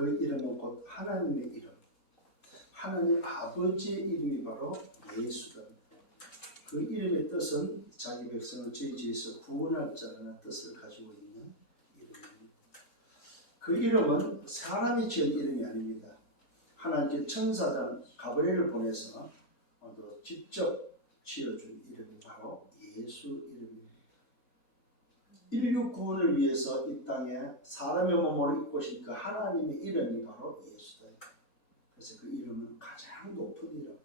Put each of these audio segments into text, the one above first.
그 이름은 곧 하나님의 이름, 하나님 아버지의 이름이 바로 예수다. 그 이름의 뜻은 자기 백성을 죄 지에서 구원할 자라는 뜻을 가지고 있는 이름입니다. 그 이름은 사람이 지은 이름이 아닙니다. 하나님께 천사장 가브리엘을 보내서 직접 지어준 이름이 바로 예수 이름입니다. 인류 구원을 위해서 이 땅에 사람의 몸으로 입고 오신 그 하나님의 이름이 바로 예수다. 그래서 그 이름은 가장 높은 이름,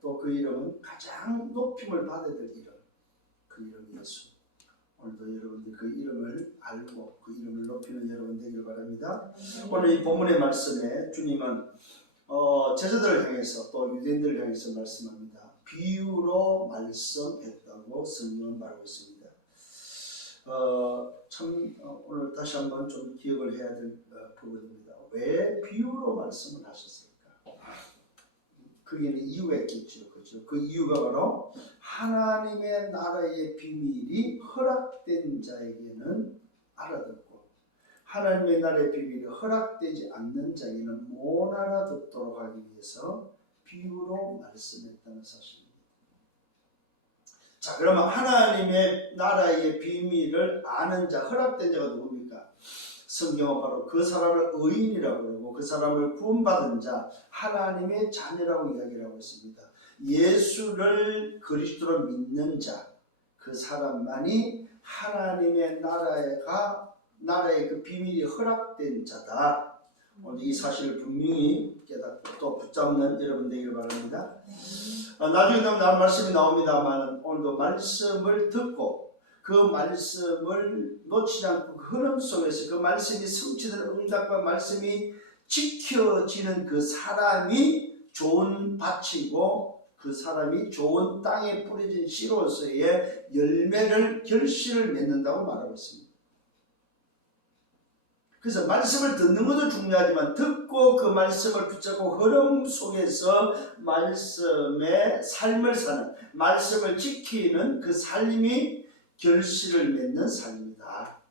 또 그 이름은 가장 높임을 받아야 될 이름, 그 이름 예수. 오늘도 여러분들 그 이름을 알고 그 이름을 높이는 여러분 되기를 바랍니다. 오늘 이 본문의 말씀에 주님은 제자들을 향해서 또 유대인들을 향해서 말씀합니다. 비유로 말씀했다고 성경은 말하고 있습니다. 오늘 다시 한번 좀 기억을 해야 될 부분입니다. 왜 비유로 말씀을 하셨을까? 거기에는 이유가 있겠죠. 그렇죠? 그 이유가 바로 하나님의 나라의 비밀이 허락된 자에게는 알아듣고 하나님의 나라의 비밀이 허락되지 않는 자에게는 못 알아듣도록 하기 위해서 비유로 말씀했다는 사실입니다. 자, 그러면 하나님의 나라의 비밀을 아는 자, 허락된 자가 누굽니까? 성경은 바로 그 사람을 의인이라고 그러고 그 사람을 구원받은 자, 하나님의 자녀라고 이야기를 하고 있습니다. 예수를 그리스도로 믿는 자, 그 사람만이 하나님의 나라의 그 비밀이 허락된 자다. 오늘 이 사실을 분명히 깨닫고 또 붙잡는 여러분 되기를 바랍니다. 나중에 나온 말씀이 나옵니다만 오늘도 말씀을 듣고 그 말씀을 놓치지 않고 그 흐름 속에서 그 말씀이 성취되는 응답과 말씀이 지켜지는 그 사람이 좋은 밭이고 그 사람이 좋은 땅에 뿌려진 씨로서의 결실을 맺는다고 말하고 있습니다. 그래서 말씀을 듣는 것도 중요하지만 듣고 그 말씀을 붙잡고 흐름 속에서 말씀의 삶을 사는, 말씀을 지키는 그 삶이 결실을 맺는 삶이다.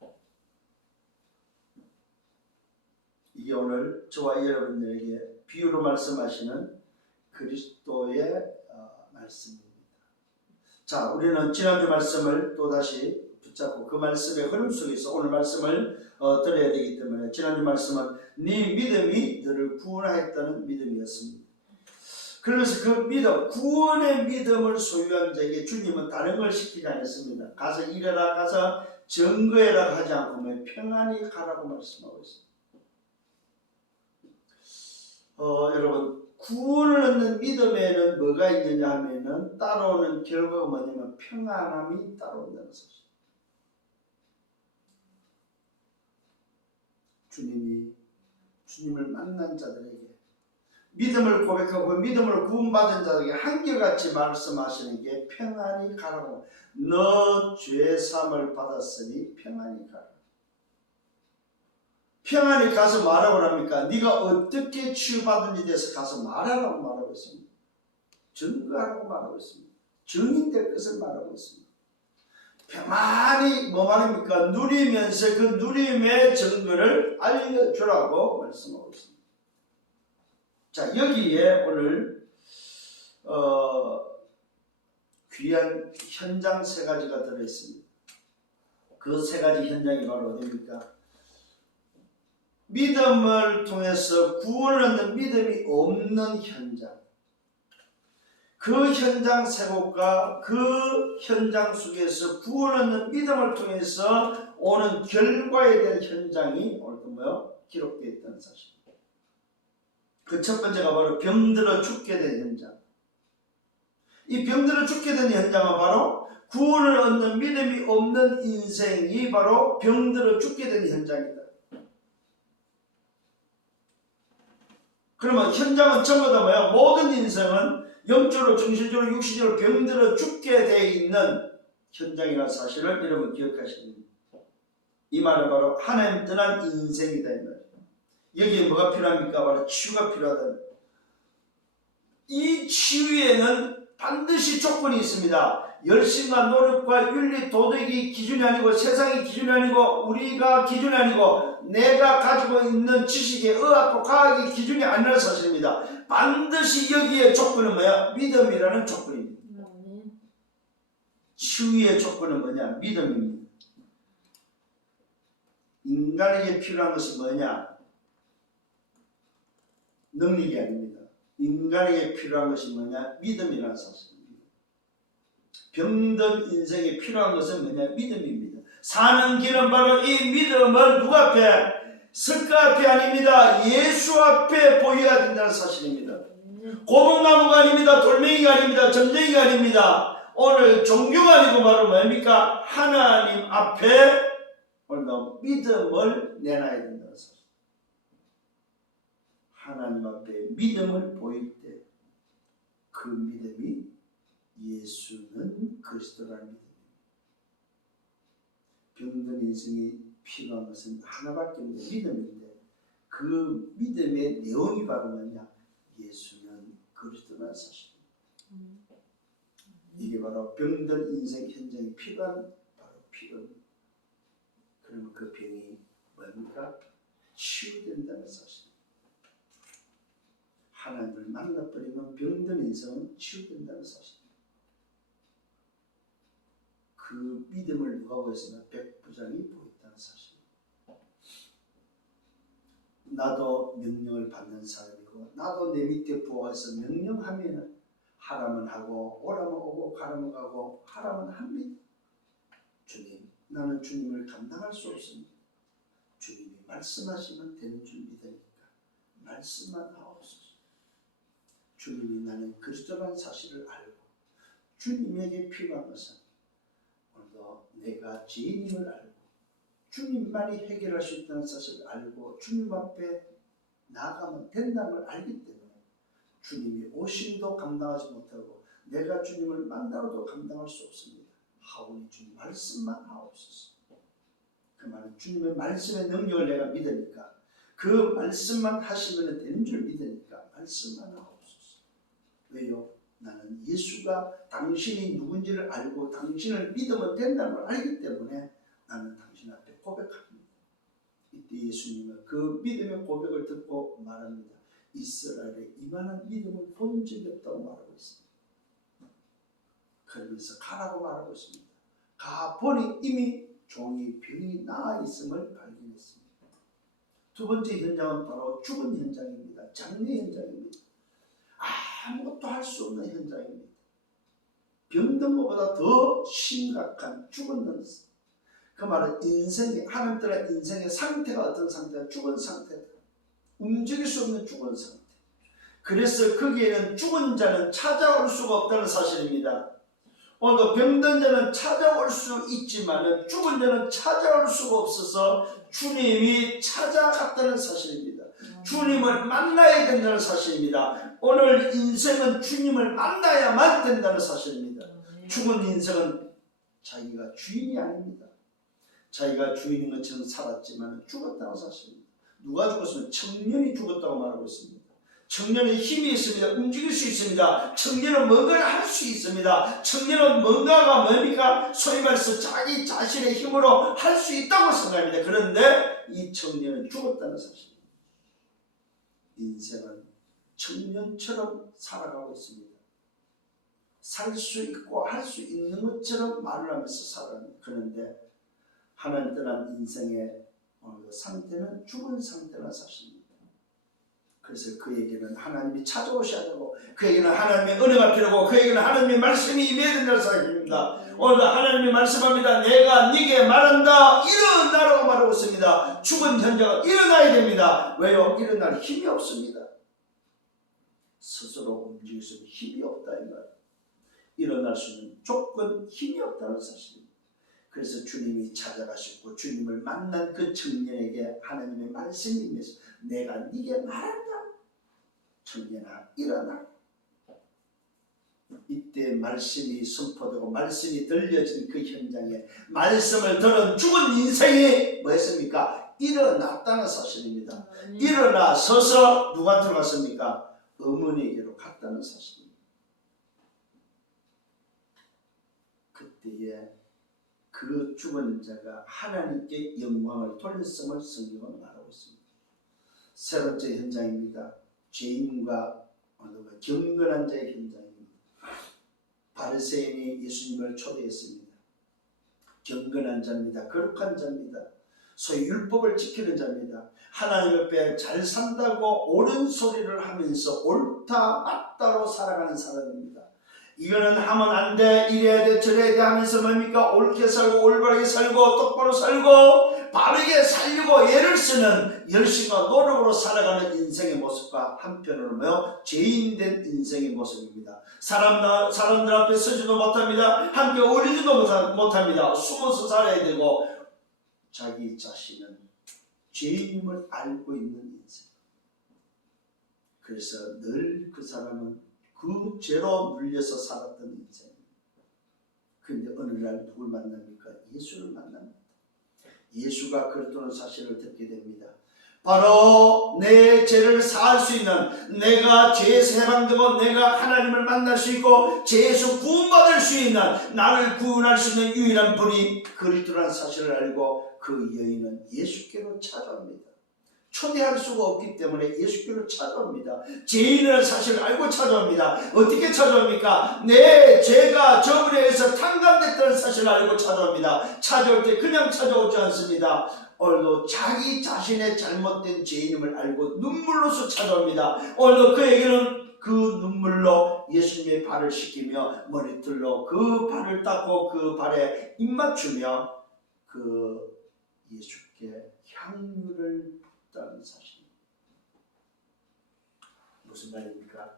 이게 오늘 저와 여러분들에게 비유로 말씀하시는 그리스도의 말씀입니다. 자, 우리는 지난주 말씀을 또다시 붙잡고 그 말씀의 흐름 속에서 오늘 말씀을 들어야 되기 때문에 지난주 말씀은 네 믿음이 너를 구원하였다는 믿음이었습니다. 그러면서 그 믿음, 구원의 믿음을 소유한 자에게 주님은 다른 걸 시키지 않았습니다. 가서 일해라, 가서 증거해라 하지 않고 평안히 가라고 말씀하고 있습니다. 여러분, 구원을 얻는 믿음에는 뭐가 있느냐 하면은 따라오는 결과가 뭐냐면 평안함이 따라온다는 사실. 주님을 만난 자들에게 믿음을 고백하고 믿음을 구원받은 자들에게 한결같이 말씀하시는 게 평안히 가라고. 너 죄사함을 받았으니 평안히 가라. 평안히 가서 말하고 합니까? 네가 어떻게 치유받은지 대해서 가서 말하라고 말하고 있습니다. 증거하라고 말하고 있습니다. 증인될 것을 말하고 있습니다. 평안히 뭐 말입니까? 누리면서 그 누림의 증거를 알려주라고 말씀하고 있습니다. 자, 여기에 오늘 귀한 현장 세 가지가 들어있습니다. 그 세 가지 현장이 바로 어디입니까? 믿음을 통해서 구원을 얻는 믿음이 없는 현장, 그 현장 세 곳과 그 현장 속에서 구원을 얻는 믿음을 통해서 오는 결과에 대한 현장이 오늘도 기록되어 있다는 사실. 그 첫 번째가 바로 병들어 죽게 된 현장. 이 병들어 죽게 된 현장은 바로 구원을 얻는 믿음이 없는 인생이 바로 병들어 죽게 된 현장이다. 그러면 현장은 전부 다 모든 인생은 영적으로, 정신적으로, 육신적으로 병들어 죽게 되어 있는 현장이라는 사실을 여러분 기억하셔야 됩니다. 이 말은 바로 하나님 떠난 인생이다. 여기에 뭐가 필요합니까? 바로 치유가 필요하다. 이 치유에는 반드시 조건이 있습니다. 열심과 노력과 윤리 도덕이 기준이 아니고 세상이 기준이 아니고 우리가 기준이 아니고 내가 가지고 있는 지식의 의학과 과학이 기준이 아니라는 사실입니다. 반드시 여기에 조건은 뭐야? 믿음이라는 조건입니다. 치유의 조건은 뭐냐? 믿음입니다. 인간에게 필요한 것이 뭐냐? 능력이 아닙니다. 인간에게 필요한 것이 뭐냐? 믿음이라는 사실입니다. 병든 인생에 필요한 것은 뭐냐? 믿음입니다. 사는 길은 바로 이 믿음을 누구 앞에? 석가 앞에 아닙니다. 예수 앞에 보여야 된다는 사실입니다. 고목나무가 아닙니다. 돌멩이가 아닙니다. 점쟁이가 아닙니다. 오늘 종교가 아니고 바로 뭡니까? 하나님 앞에 오늘도 믿음을 내놔야 된다는 사실. 하나님 앞에 믿음을 보일 때 그 믿음이 예수는 그리스도라는 믿음입니다. 병든 인생이 필요한 것은 하나밖에 없는 믿음인데 그 믿음의 내용이 바로 뭐냐? 예수는 그리스도라는 사실입니다. 이게 바로 병든 인생 현장이 필요한 바로 필요입니다. 그러면 그 병이 뭡니까? 치유된다는 사실입니다. 하나님을 만나버리면 병든 인생은 치유된다는 사실입니다. 그 믿음을 누가 보였으면 백부장이 보였다는 사실입니다. 나도 명령을 받는 사람이고 나도 내 밑에 부하에서 명령하면 하라면 하고 오라면 오고 가라면 가고 하라면 합니다. 주님, 나는 주님을 감당할 수 없습니다. 주님이 말씀하시면 되는 줄 믿으니까 말씀만 하옵소서. 주님이 나는 그리스도라는 사실을 알고 주님에게 필요한 것은 오늘도 내가 죄인임을 알고 주님만이 해결할 수 있다는 사실을 알고 주님 앞에 나아가면 된다는 걸 알기 때문에 주님이 오심도 감당하지 못하고 내가 주님을 만나러도 감당할 수 없습니다. 하오니 주님 말씀만 하옵소서. 그 말은 주님의 말씀의 능력을 내가 믿으니까 그 말씀만 하시면 되는 줄 믿으니까 말씀만 하옵소서. 왜요? 나는 예수가 당신이 누군지를 알고 당신을 믿으면 된다는 걸 알기 때문에 나는 당신 앞에 고백합니다. 이때 예수님은 그 믿음의 고백을 듣고 말합니다. 이스라엘에 이만한 믿음을 본 적이 없다고 말하고 있습니다. 그러면서 가라고 말하고 있습니다. 가보니 이미 종이 병이 나아 있음을 발견했습니다. 두 번째 현장은 바로 죽은 현장입니다. 장례 현장입니다. 아무것도 할 수 없는 현장입니다. 병든 것보다 더 심각한 죽은 그 말은 인생의 하나님들의 인생의 상태가 어떤 상태가 죽은 상태다. 움직일 수 없는 죽은 상태. 그래서 거기에는 죽은 자는 찾아올 수가 없다는 사실입니다. 오늘도 병든 자는 찾아올 수 있지만 죽은 자는 찾아올 수가 없어서 주님이 찾아갔다는 사실입니다. 주님을 만나야 된다는 사실입니다. 오늘 인생은 주님을 만나야만 된다는 사실입니다. 죽은 인생은 자기가 주인이 아닙니다. 자기가 주인인 것처럼 살았지만 죽었다는 사실입니다. 누가 죽었으면 청년이 죽었다고 말하고 있습니다. 청년은 힘이 있습니다. 움직일 수 있습니다. 청년은 뭔가를 할 수 있습니다. 청년은 뭔가가 뭡니까? 소위 말해서 자기 자신의 힘으로 할 수 있다고 생각합니다. 그런데 이 청년은 죽었다는 사실입니다. 인생은 청년처럼 살아가고 있습니다. 살 수 있고 할 수 있는 것처럼 말을 하면서 살아갑니다. 그런데 하나님 떠난 인생의 상태는 죽은 상태라는 사실입니다. 그래서 그에게는 하나님이 찾아오셔야 되고 그에게는 하나님의 은혜가 필요하고 그에게는 하나님의 말씀이 임해야 된다는 사실입니다. 오늘도 하나님이 말씀합니다. 내가 네게 말한다. 일어나라고 말하고 있습니다. 죽은 현장은 일어나야 됩니다. 왜요? 일어날 힘이 없습니다. 스스로 움직일 수 있는 힘이 없다 이 말. 일어날 수 있는 조건 힘이 없다는 사실입니다. 그래서 주님이 찾아가셨고 주님을 만난 그 청년에게 하나님의 말씀이 임해서 내가 네게 말한다. 청년아 일어나. 이때 말씀이 선포되고 말씀이 들려진 그 현장에 말씀을 들은 죽은 인생이 뭐였습니까? 일어났다는 사실입니다. 일어나 서서 누구한테로 갔습니까? 어머니에게로 갔다는 사실입니다. 그때에 그 죽은 자가 하나님께 영광을 돌렸음을 성경은 말하고 있습니다. 세 번째 현장입니다. 죄인과 경건한 자의 현장입니다. 바리새인이 예수님을 초대했습니다. 경건한 자입니다. 거룩한 자입니다. 소위 율법을 지키는 자입니다. 하나님 옆에 잘 산다고 옳은 소리를 하면서 옳다 맞다로 살아가는 사람입니다. 이거는 하면 안 돼, 이래야 돼, 저래야 돼 하면서 뭡니까? 옳게 살고 올바르게 살고 똑바로 살고 바르게 살려고 애를 쓰는 열심과 노력으로 살아가는 인생의 모습과 한편으로는 죄인된 인생의 모습입니다. 사람들 앞에 서지도 못합니다. 함께 어울리지도 못합니다. 숨어서 살아야 되고 자기 자신은 죄인임을 알고 있는 인생. 그래서 늘 그 사람은 그 죄로 물려서 살았던 인생. 그런데 어느 날 누굴 만납니까? 예수를 만납니다. 예수가 그렇다는 사실을 듣게 됩니다. 바로 내 죄를 사할 수 있는, 내가 죄에서 해방되고 내가 하나님을 만날 수 있고 죄에서 구원받을 수 있는, 나를 구원할 수 있는 유일한 분이 그리스도라는 사실을 알고 그 여인은 예수께로 찾아옵니다. 초대할 수가 없기 때문에 예수께로 찾아옵니다. 죄인이라는 사실을 알고 찾아옵니다. 어떻게 찾아옵니까? 내 죄가 저분에 의해서 탕감됐다는 사실을 알고 찾아옵니다. 찾아올 때 그냥 찾아오지 않습니다. 오늘도 자기 자신의 잘못된 죄인임을 알고 눈물로서 찾아옵니다. 오늘도 그에게는 그 눈물로 예수님의 발을 씻기며 머리털로 그 발을 닦고 그 발에 입맞추며 그 예수께 향유를 붓다는 사실입니다. 무슨 말입니까?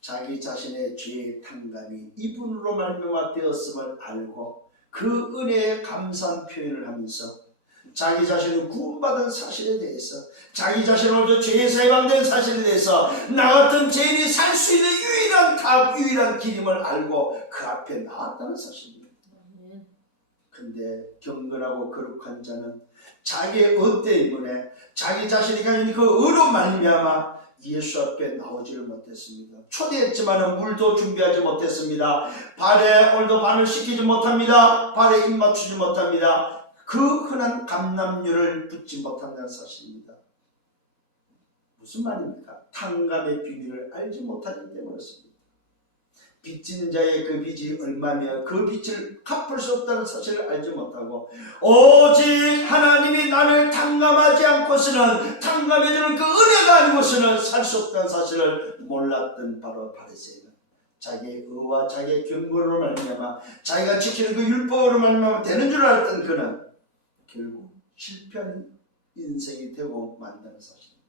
자기 자신의 죄의 탕감이 이분으로 말미암아 되었음을 알고 그 은혜에 감사한 표현을 하면서 자기 자신을 구원받은 사실에 대해서, 자기 자신을 죄에서 해방된 사실에 대해서 나 같은 죄인이 살 수 있는 유일한 답, 유일한 길임을 알고 그 앞에 나왔다는 사실입니다. 근데 경건하고 거룩한 자는 자기의 의 때문에 자기 자신이 가진 그 의로 말미암아 예수 앞에 나오지를 못했습니다. 초대했지만 물도 준비하지 못했습니다. 발에 오늘도 발을 씻기지 못합니다. 발에 입 맞추지 못합니다. 그 흔한 감람유를 붓지 못한다는 사실입니다. 무슨 말입니까? 탕감의 비밀을 알지 못하기 때문이었습니다. 빚진 자의 그 빚이 얼마며 그 빚을 갚을 수 없다는 사실을 알지 못하고 오직 하나님이 나를 탕감하지 않고서는, 탕감해주는 그 은혜가 아니고서는 살 수 없다는 사실을 몰랐던 바로 바리새인은 자기의 의와 자기의 경건으로 말미암아 자기가 지키는 그 율법으로 말미암아 되는 줄 알았던 그는 결국 실패한 인생이 되고 만다는 사실입니다.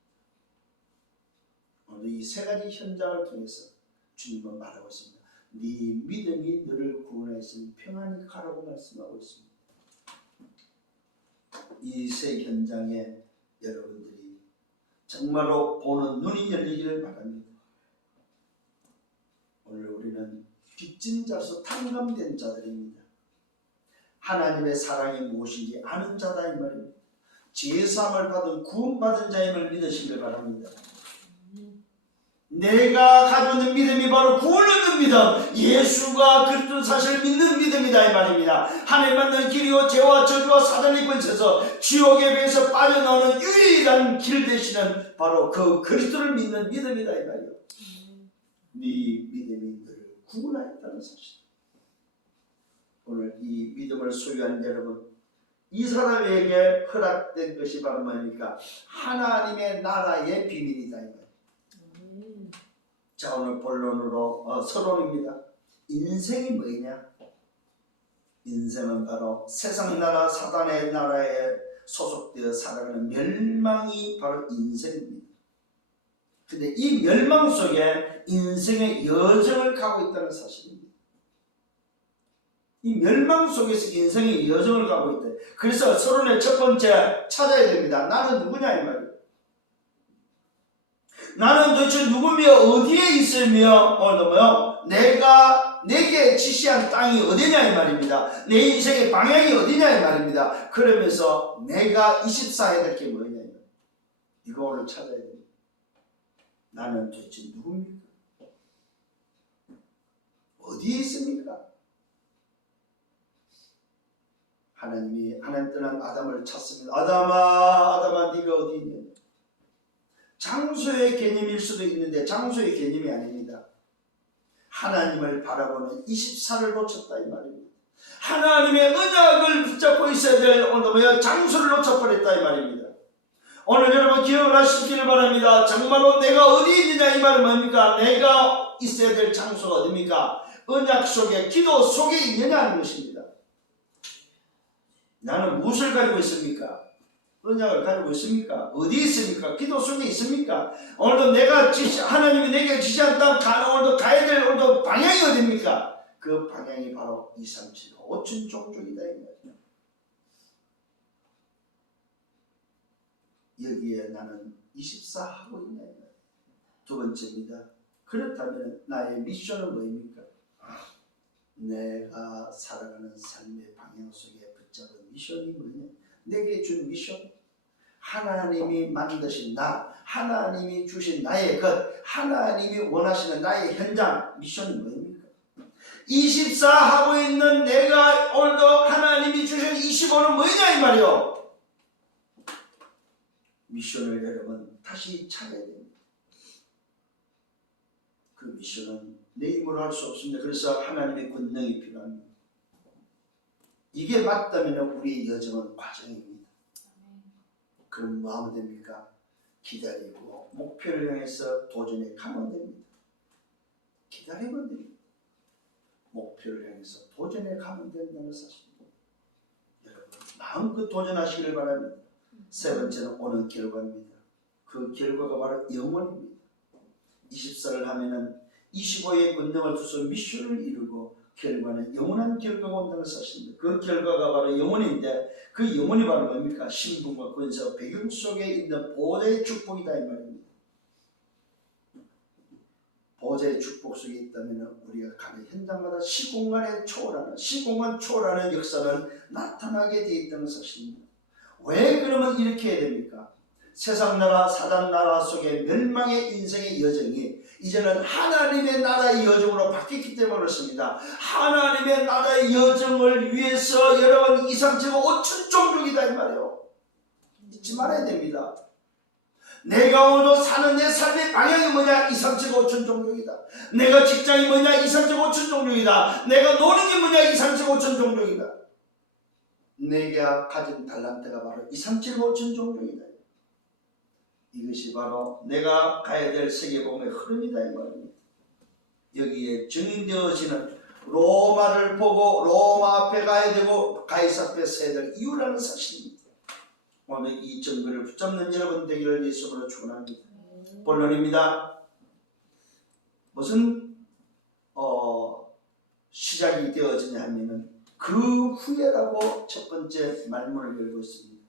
오늘 이 세 가지 현장을 통해서 주님은 말하고 있습니다. 네 믿음이 너를 구원하였으니 평안히 가라고 말씀하고 있습니다. 이 세 현장에 여러분들이 정말로 보는 눈이 열리기를 바랍니다. 오늘 우리는 빚진 자로서 탕감된 자들입니다. 하나님의 사랑이 무엇인지 아는 자다 이 말입니다. 죄사함을 받은 구원받은 자임을 믿으시길 바랍니다. 내가 가지고 있는 믿음이 바로 구원 얻는 믿음, 예수가 그리스도 사실을 믿는 믿음이다 이 말입니다. 하나님 만난 길이요 죄와 저주와 사단의 권세에서 지옥의 배에서 빠져나오는 유일한 길 되시는 바로 그 그리스도를 믿는 믿음이다 이 말이요. 네 믿음이 너를 구원하였다는 사실. 오늘 이 믿음을 소유한 여러분, 이 사람에게 허락된 것이 바로 뭡니까? 하나님의 나라의 비밀이다 이 말이에요. 자, 오늘 본론으로 서론입니다. 인생이 뭐냐? 인생은 바로 세상 나라 사단의 나라에 소속되어 살아가는 멸망이 바로 인생입니다. 근데 이 멸망 속에 인생의 여정을 가고 있다는 사실입니다. 이 멸망 속에서 인생의 여정을 가고 있다. 그래서 서론의 첫 번째 찾아야 됩니다. 나는 누구냐 이 말이에요. 나는 도대체 누구며 어디에 있으며 내가 내게 지시한 땅이 어디냐 이 말입니다. 내 인생의 방향이 어디냐 이 말입니다. 그러면서 내가 24 해야 될 게 뭐냐 이거 오늘 찾아야 됩니다. 나는 도대체 누굽니까? 어디에 있습니까? 하나님 때는 아담을 찾습니다. 아담아 네가 어디 있느냐. 장소의 개념일 수도 있는데 장소의 개념이 아닙니다. 하나님을 바라보는 24를 놓쳤다 이 말입니다. 하나님의 언약을 붙잡고 있어야 될 장소를 놓쳐버렸다 이 말입니다. 오늘 여러분 기억을 하시기를 바랍니다. 정말로 내가 어디 있느냐 이 말은 뭡니까? 내가 있어야 될 장소가 어디입니까? 언약 속에, 기도 속에 있느냐 하는 것입니다. 나는 무엇을 가지고 있습니까? 언약을 가지고 있습니까? 어디 있습니까? 기도 속에 있습니까? 오늘도 하나님이 내게 지시한 땅 오늘도 가야 될 오늘도 방향이 어디입니까? 그 방향이 바로 2, 3, 7, 5천 종족이다 이 말이야. 여기에 나는 24 하고 있냐 이 말이야. 두 번째입니다. 그렇다면 나의 미션은 뭐입니까? 내가 살아가는 삶의 방향 속에 붙잡은 미션이 뭐냐? 내게 준 미션, 하나님이 만드신 나, 하나님이 주신 나의 것, 하나님이 원하시는 나의 현장, 미션이 뭐입니까? 24 하고 있는 내가 오늘도 하나님이 주신 25는 뭐냐 이 말이요. 미션을 여러분 다시 찾아야 됩니다. 그 미션은 내 힘으로 할 수 없습니다. 그래서 하나님의 권능이 필요합니다. 이게 맞다면 우리의 여정은 과정입니다. 그럼 뭐 하면 됩니까? 기다리고 목표를 향해서 도전해 가면 됩니다. 기다리면 됩니다. 목표를 향해서 도전해 가면 된다는 사실입니다. 여러분 마음껏 도전하시기를 바랍니다. 세 번째는 오는 결과입니다. 그 결과가 바로 영원입니다. 24를 하면은 25의 권능을 두서 미션을 이루고 결과는 영원한 결과가 온다는 사실입니다. 그 결과가 바로 영원인데 그 영원이 바로 뭡니까? 신분과 권세와 배경 속에 있는 보호자의 축복이다 이 말입니다. 보호자의 축복 속에 있다면 우리가 가는 현장마다 시공간에 시공간 초월하는 역사는 나타나게 되어 있다는 사실입니다. 왜 그러면 이렇게 해야 됩니까? 세상 나라 사단 나라 속의 멸망의 인생의 여정이 이제는 하나님의 나라의 여정으로 바뀌기 때문에 그렇습니다. 하나님의 나라의 여정을 위해서 여러분 2, 3, 7, 5천 종족이다 이 말이에요. 잊지 말아야 됩니다. 내가 오늘 사는 내 삶의 방향이 뭐냐? 2, 3, 7, 5천 종족이다. 내가 직장이 뭐냐? 2, 3, 7, 5천 종족이다. 내가 노는 게 뭐냐? 2, 3, 7, 5천 종족이다. 내가 가진 달란트가 바로 2, 3, 7, 5천 종족이다. 이것이 바로 내가 가야 될 세계복음의 흐름이다 이 말입니다. 여기에 증인되어지는 로마를 보고 로마 앞에 가야 되고 가이사 앞에 서야 될 이유라는 사실입니다. 오늘 이 정글을 붙잡는 여러분 되기를 예수님으로 축원합니다. 본론입니다. 무슨 시작이 되어지냐 하면은 그 후에라고 첫 번째 말문을 열고 있습니다.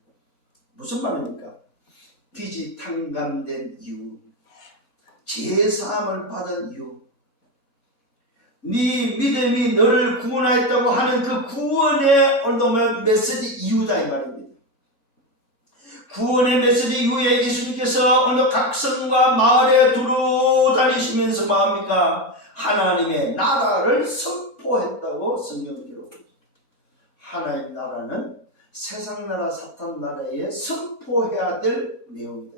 무슨 말입니까? 빚이 탕감된 이유, 제사함을 받은 이유, 네 믿음이 너를 구원하였다고 하는 그 구원의 오늘 메시지 이유다 이 말입니다. 구원의 메시지 이후에 예수님께서 오늘 각 성과 마을에 두루 다니시면서 뭐합니까? 하나님의 나라를 선포했다고 성경을 기록합니다. 하나님의 나라는 세상 나라 사탄 나라에 선포해야 될 내용이다.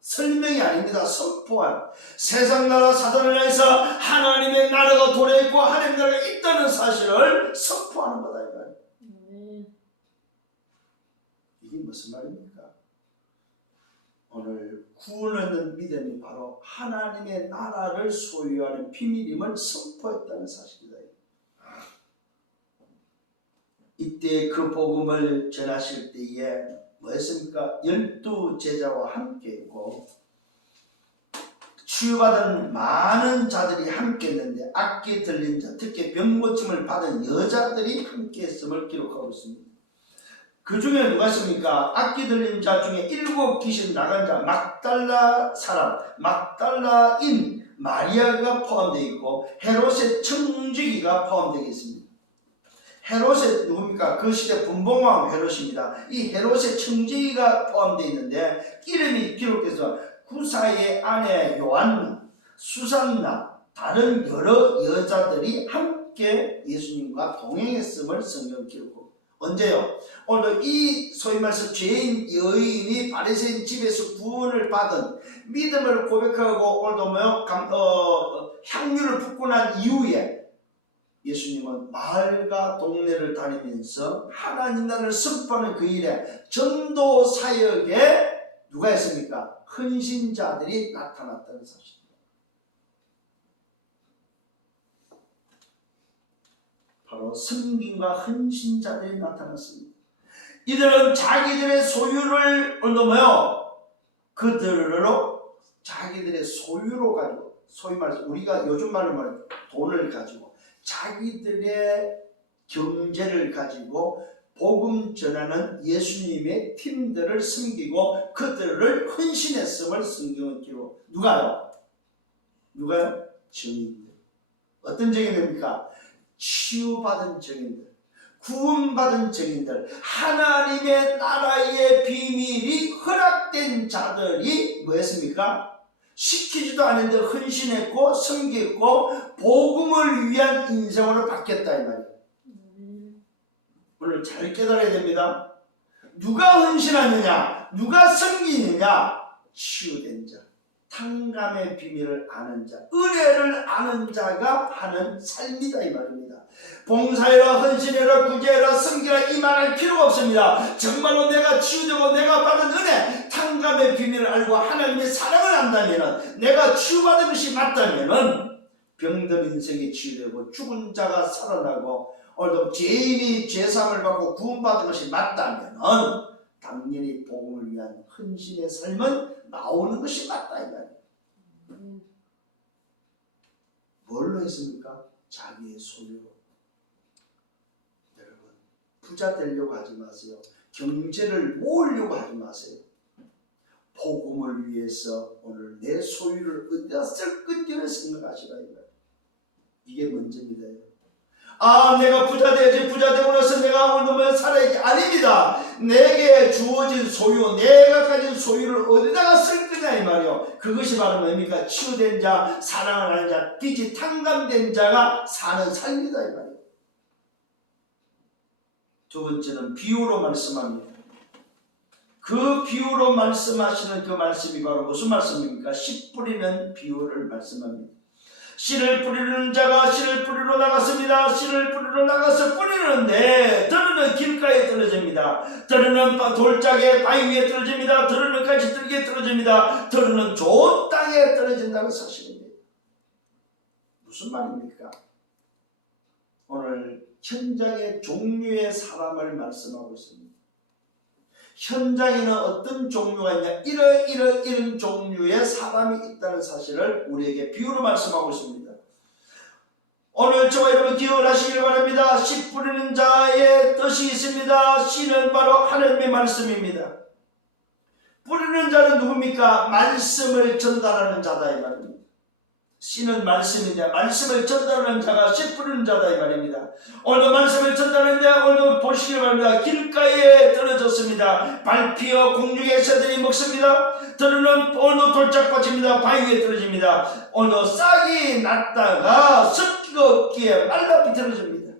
설명이 아닙니다. 선포한 세상 나라 사탄을 향해서 하나님의 나라가 도래했고 하나님의 나라가 있다는 사실을 선포하는 거다 이 말이에요. 이게 무슨 말입니까? 오늘 구원하는 믿음이 바로 하나님의 나라를 소유하는 비밀임을 선포했다는 사실이다. 이때 그 복음을 전하실 때에 뭐였습니까? 12 제자와 함께 있고 치유받은 많은 자들이 함께 했는데 악기 들린 자, 특히 병고침을 받은 여자들이 함께 했음을 기록하고 있습니다. 그 중에 누가 있습니까? 악기 들린 자 중에 7 귀신 나간 자 막달라 사람, 막달라인 마리아가 포함되어 있고 헤롯의 청지기가 포함되어 있습니다. 헤롯의 누굽니까? 그 시대 분봉왕 헤롯입니다. 이 헤롯의 청지기가 포함되어 있는데 이름이 기록돼서 구사의 아내 요한나, 수산나, 다른 여러 여자들이 함께 예수님과 동행했음을 성경 기록하고 언제요? 오늘도 이 소위 말해서 죄인 여인이 바리새인 집에서 구원을 받은 믿음을 고백하고 오늘도 향유를 붓고 난 이후에 예수님은 마을과 동네를 다니면서 하나님 나라를 선포하는 그 일에 전도 사역에 누가 했습니까? 헌신자들이 나타났다는 사실입니다. 바로 섬김과 헌신자들이 나타났습니다. 이들은 자기들의 소유를 그들로 자기들의 소유로 가지고, 소위 말해서 우리가 요즘 말로 말해 돈을 가지고 자기들의 경제를 가지고 복음 전하는 예수님의 팀들을 섬기고 그들을 헌신했음을 성경은 기록. 누가요? 증인들. 어떤 증인들입니까? 치유받은 증인들, 구원받은 증인들, 하나님의 나라의 비밀이 허락된 자들이 뭐였습니까? 시키지도 않은데 헌신했고 섬겼고 복음을 위한 인생으로 바뀌었다 이 말이에요. 오늘 잘 깨달아야 됩니다. 누가 헌신하느냐, 누가 섬기느냐? 치유된 자, 탕감의 비밀을 아는 자, 은혜를 아는 자가 하는 삶이다 이 말입니다. 봉사해라, 헌신해라, 구제해라, 섬기라 이 말할 필요가 없습니다. 정말로 내가 치유되고 내가 받은 은혜, 탕감의 비밀을 알고 하나님의 사랑을 안다면, 내가 치유받은 것이 맞다면 병든 인생이 치유되고 죽은 자가 살아나고 오늘도 죄인이 죄사함을 받고 구원받은 것이 맞다면 당연히 복음을 위한 헌신의 삶은 나오는 것이 맞다 이 말이에요. 뭘로 했습니까? 자기의 소유로. 여러분, 부자 되려고 하지 마세요. 경제를 모으려고 하지 마세요. 복음을 위해서 오늘 내 소유를 어디다 쓸 건지를 생각하시라 이 말이에요. 이게 먼저입니다. 내가 부자 되지, 부자 되고 나서 내가 오늘 살아야지. 아닙니다. 내게 주어진 소유, 내가 가진 소유를 어디다가 쓸 거냐 이 말이요. 그것이 바로 뭡니까? 치유된 자, 사랑을 하는 자, 빛이 탕감된 자가 사는 삶이다 이 말이요. 두 번째는 비유로 말씀합니다. 그 비유로 말씀하시는 그 말씀이 바로 무슨 말씀입니까? 씨 뿌리는 비유를 말씀합니다. 씨를 뿌리는 자가 씨를 뿌리러 나갔습니다. 씨를 뿌리러 나가서 뿌리는데 들으는 길가에 떨어집니다. 들으는 돌짝에 바위 위에 떨어집니다. 들으는 가시떨기에 떨어집니다. 들으는 좋은 땅에 떨어진다는 사실입니다. 무슨 말입니까? 오늘 현장의 종류의 사람을 말씀하고 있습니다. 현장에는 어떤 종류가 있냐? 이런 종류의 사람이 있다는 사실을 우리에게 비유로 말씀하고 있습니다. 오늘 저와 여러분 기억을 하시길 바랍니다. 씨 뿌리는 자의 뜻이 있습니다. 씨는 바로 하나님의 말씀입니다. 뿌리는 자는 누굽니까? 말씀을 전달하는 자다 이 말입니다. 씨는 말씀이냐? 말씀을 전달하는 자가 씨 뿌리는 자다 이 말입니다. 오늘 말씀을 전달하는데 오늘 보시기 바랍니다. 길가에 떨어졌습니다. 밟히어 공중의 새들이 먹습니다. 들으는 오늘 돌짝밭입니다. 바위 위에 떨어집니다. 오늘 싹이 났다가 습기가 없기에 말라 비틀어집니다.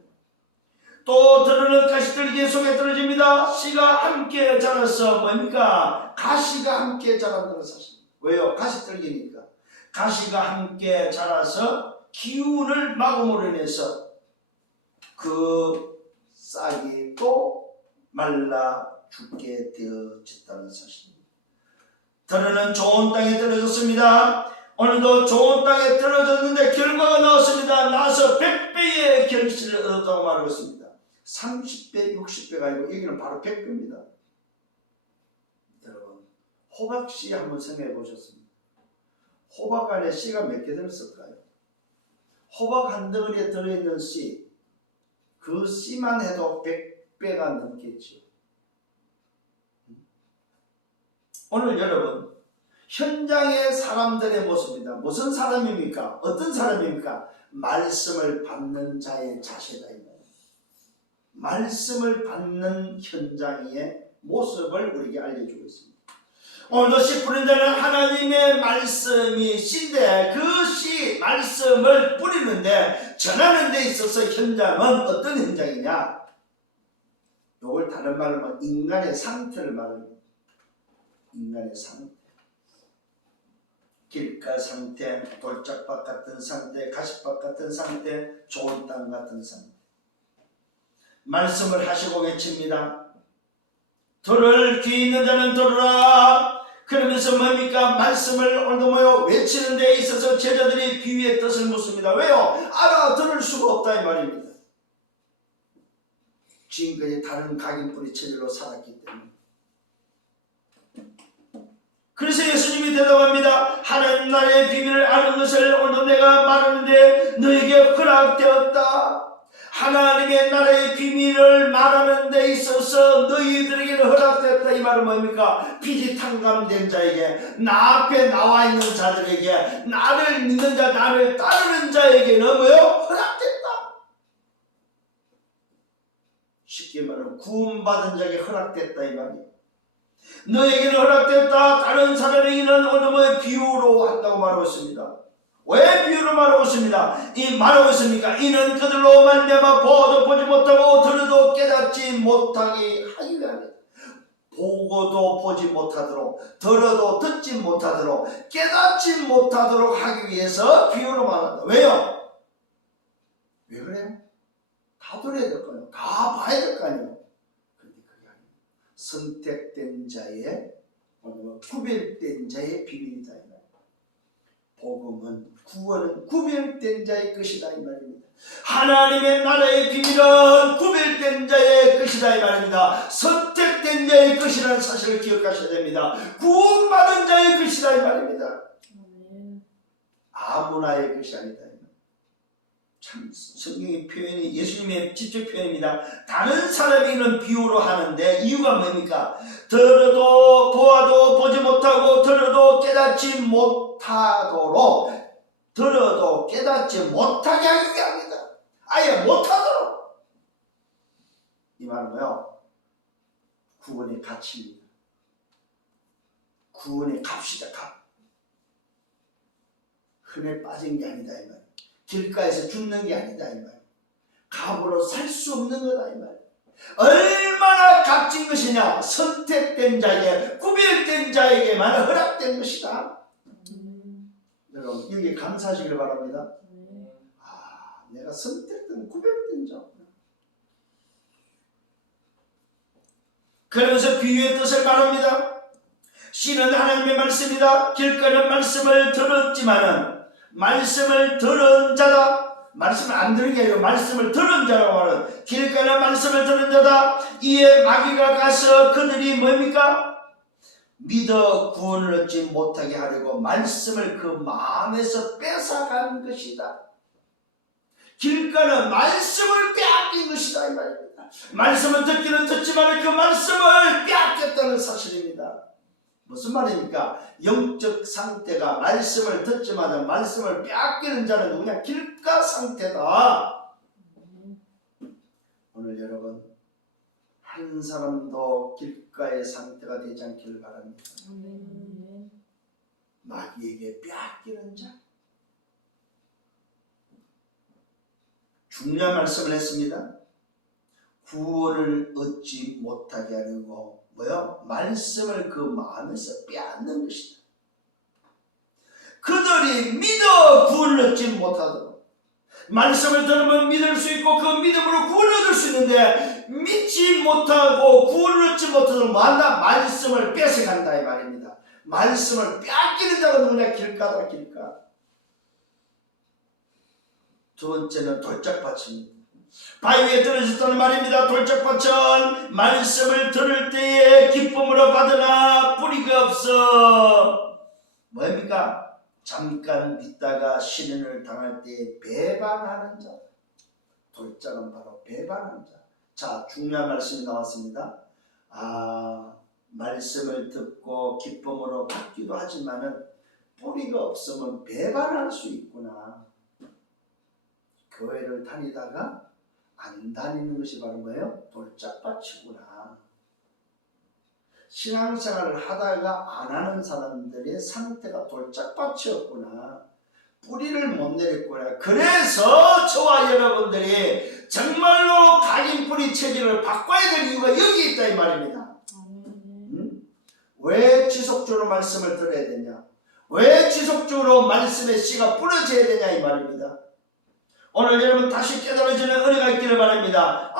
또 들으는 가시떨기 속에 떨어집니다. 씨가 함께 자라서 뭡니까? 가시가 함께 자란다는 사실. 왜요? 가시떨기니까. 가시가 함께 자라서 기운을 막음으로 인해서 그 싹이 또 말라 죽게 되어졌다는 사실입니다. 들으는 좋은 땅에 떨어졌습니다. 오늘도 좋은 땅에 떨어졌는데 결과가 나왔습니다. 나서 100배의 결실을 얻었다고 말하고 있습니다. 30배, 60배가 아니고 여기는 바로 100배입니다. 여러분, 호박씨 한번 생각해 보셨습니까? 호박 안에 씨가 몇 개 들었을까요? 호박 한 덩어리에 들어있는 씨, 그 씨만 해도 100배가 넘겠죠. 오늘 여러분, 현장의 사람들의 모습입니다. 무슨 사람입니까? 어떤 사람입니까? 말씀을 받는 자의 자세다. 말씀을 받는 현장의 모습을 우리에게 알려주고 있습니다. 오늘도 씨 뿌린 자는 하나님의 말씀이 씨인데 그 씨 말씀을 뿌리는데 전하는 데 있어서 현장은 어떤 현장이냐? 요걸 다른 말로 하면 인간의 상태를 말합니다. 인간의 상태. 길가 상태, 돌짝밭 같은 상태, 가시밭 같은 상태, 좋은 땅 같은 상태. 말씀을 하시고 외칩니다. 들을 귀 있는 자는 들으라. 그러면서 뭡니까? 말씀을 오늘도 모여 외치는 데 있어서 제자들이 비유의 뜻을 묻습니다. 왜요? 알아들을 수가 없다 이 말입니다. 지금까지 다른 각인뿌리 체질로 살았기 때문에. 그래서 예수님이 대답합니다. 하나님 나라의 비밀을 아는 것을 오늘도 내가 말하는데 너에게 허락되었다. 하나님의 나라의 비밀을 말하는 데 있어서 너희들에게는 허락되었다. 이 말은 뭡니까? 피지탕감된 자에게, 나 앞에 나와 있는 자들에게, 나를 믿는 자, 나를 따르는 자에게는 뭐요? 허락됐다. 쉽게 말하면 구원받은 자에게 허락됐다 이 말이에요. 너에게는 허락됐다. 다른 사람에게는 어느 뭐 비유로 한다고 말하고 있습니다. 왜 비유로 말하고 있습니다? 이 말하고 있습니까? 이는 그들로 말미암아 보아도 보지 못하고 들어도 깨닫지 못하게 하기 위함이다. 보고도 보지 못하도록, 들어도 듣지 못하도록, 깨닫지 못하도록 하기 위해서 비유로 말한다. 왜요? 왜 그래요? 다 들어야 될 거 아니에요. 다 봐야 될 거 아니에요. 그런데 그게 아니에요. 선택된 자의, 구별된 자의 비밀이다. 복음은, 구원은 구별된 자의 것이다 이 말입니다. 하나님의 나라의 비밀은 구별된 자의 것이다 이 말입니다. 선택된 자의 것이라는 사실을 기억하셔야 됩니다. 구원받은 자의 것이다 이 말입니다. 아무나의 것이 아니다. 참 성경의 표현이 예수님의 직접 표현입니다. 다른 사람에게는 비유로 하는데 이유가 뭡니까? 들어도 보아도 보지 못하고 들어도 깨닫지 못하도록, 들어도 깨닫지 못하게 하기 위함이다. 아예 못하도록. 이 말은 뭐요? 구원의 가치입니다. 구원의 값이다. 값. 흔해 빠진 게 아니다 이 말. 길가에서 죽는 게 아니다 이 말. 값으로 살 수 없는 거다 이 말. 얼마나 값진 것이냐? 선택된 자에게, 구별된 자에게만 허락된 것이다. 여러분 여기에 감사하시길 바랍니다. 내가 선택된, 구별된 자. 그러면서 비유의 뜻을 말합니다. 씨는 하나님의 말씀이다. 길가는 말씀을 들었지만은 말씀을 들은 자다. 말씀을 안 들은 게 아니라 말씀을 들은 자라고 말하는, 길가는 말씀을 들은 자다. 이에 마귀가 가서 그들이 뭡니까? 믿어 구원을 얻지 못하게 하려고 말씀을 그 마음에서 뺏어간 것이다. 길가는 말씀을 빼앗긴 것이다 이 말입니다. 말씀을 듣기는 듣지만 그 말씀을 빼앗겼다는 사실입니다. 무슨 말입니까? 영적 상태가 말씀을 듣자마자 말씀을 빼앗기는 자는 누구냐? 길가 상태다. 오늘 여러분 한 사람도 길가의 상태가 되지 않기를 바랍니다. 마귀에게 빼앗기는 자. 중요한 말씀을 했습니다. 구원을 얻지 못하게 하려고 뭐요? 말씀을 그 마음에서 빼앗는 것이다. 그들이 믿어 구원을 얻지 못하도록. 말씀을 들으면 믿을 수 있고 그 믿음으로 구원을 얻을 수 있는데 믿지 못하고 구원을 얻지 못하도록 뭐한다? 말씀을 뺏어간다 이 말입니다. 말씀을 빼앗기는 자가 누구냐? 길가다 길가. 두 번째는 돌짝밭입니다. 바위에 떨어졌다는 말입니다. 돌짝밭은 말씀을 들을 때에 기쁨으로 받으나 뿌리가 없어 뭡니까? 잠깐 믿다가 시련을 당할 때 배반하는 자. 돌짝은 바로 배반하는 자. 자, 중요한 말씀이 나왔습니다. 말씀을 듣고 기쁨으로 받기도 하지만은 뿌리가 없으면 배반할 수 있구나. 교회를 다니다가 안 다니는 것이 바로 뭐예요? 돌짝밭이구나. 신앙생활을 하다가 안 하는 사람들의 상태가 돌짝밭이었구나. 뿌리를 못 내렸구나. 그래서 저와 여러분들이 정말로 각인뿌리 체질을 바꿔야 될 이유가 여기 있다 이 말입니다. 왜 지속적으로 말씀을 들어야 되냐? 왜 지속적으로 말씀의 씨가 뿌려져야 되냐 이 말입니다. 오늘 여러분 다시 깨달아지는 은혜가 있기를 바랍니다.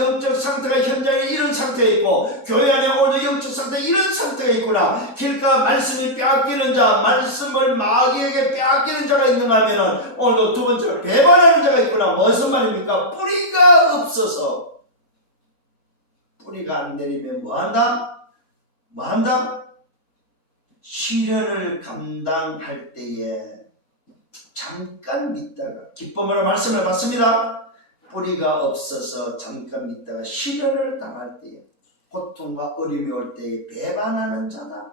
영적 상태가 현장에 이런 상태에 있고 교회 안에 오늘 영적 상태에 이런 상태가 있구나. 길가 말씀이 빼앗기는 자, 말씀을 마귀에게 빼앗기는 자가 있는가 하면 오늘도 두 번째로 배반하는 자가 있구나. 무슨 말입니까? 뿌리가 없어서. 뿌리가 안 내리면 뭐한다? 시련을 감당할 때에 잠깐 믿다가 기쁨으로 말씀을 받습니다. 뿌리가 없어서 잠깐 믿다가 시련을 당할 때에 고통과 어려움이 올 때에 배반하는 자다.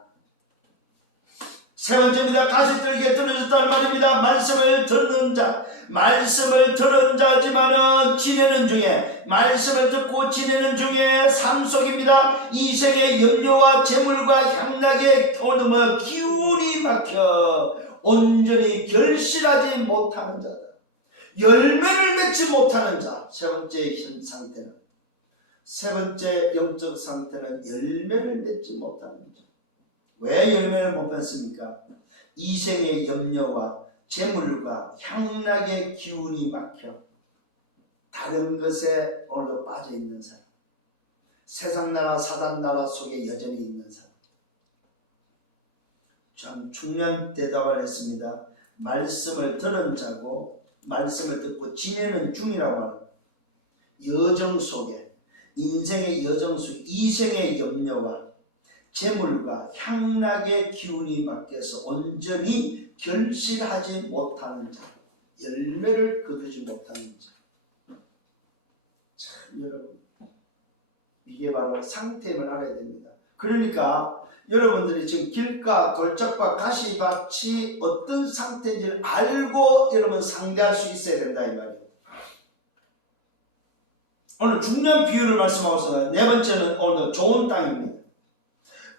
세 번째입니다. 가시들에게 들어졌다는 말입니다. 말씀을 듣는 자, 말씀을 들은 자지만은 지내는 중에, 말씀을 듣고 지내는 중에 삶 속입니다. 이생의 염려와 재물과 향락의 기운이 막혀 온전히 결실하지 못하는 자다. 열매를 맺지 못하는 자. 세 번째 현 상태는, 세 번째 영적 상태는 열매를 맺지 못하는 자. 왜 열매를 못 맺습니까? 이생의 염려와 재물과 향락의 기운이 막혀 다른 것에 오늘도 빠져 있는 사람, 세상 나라 사단 나라 속에 여전히 있는 사람. 참 중요한 대답을 했습니다. 말씀을 들은 자고 말씀을 듣고 지내는 중이라고 하는 여정 속에, 인생의 여정 속에 이생의 염려와 재물과 향락의 기운이 막혀서 온전히 결실하지 못하는 자, 열매를 거두지 못하는 자. 참 여러분, 이게 바로 상태임을 알아야 됩니다. 그러니까 여러분들이 지금 길가, 돌짝과 가시밭이 어떤 상태인지를 알고 여러분 상대할 수 있어야 된다 이 말이에요. 오늘 중요한 비유를 말씀하고서 네 번째는 오늘 좋은 땅입니다.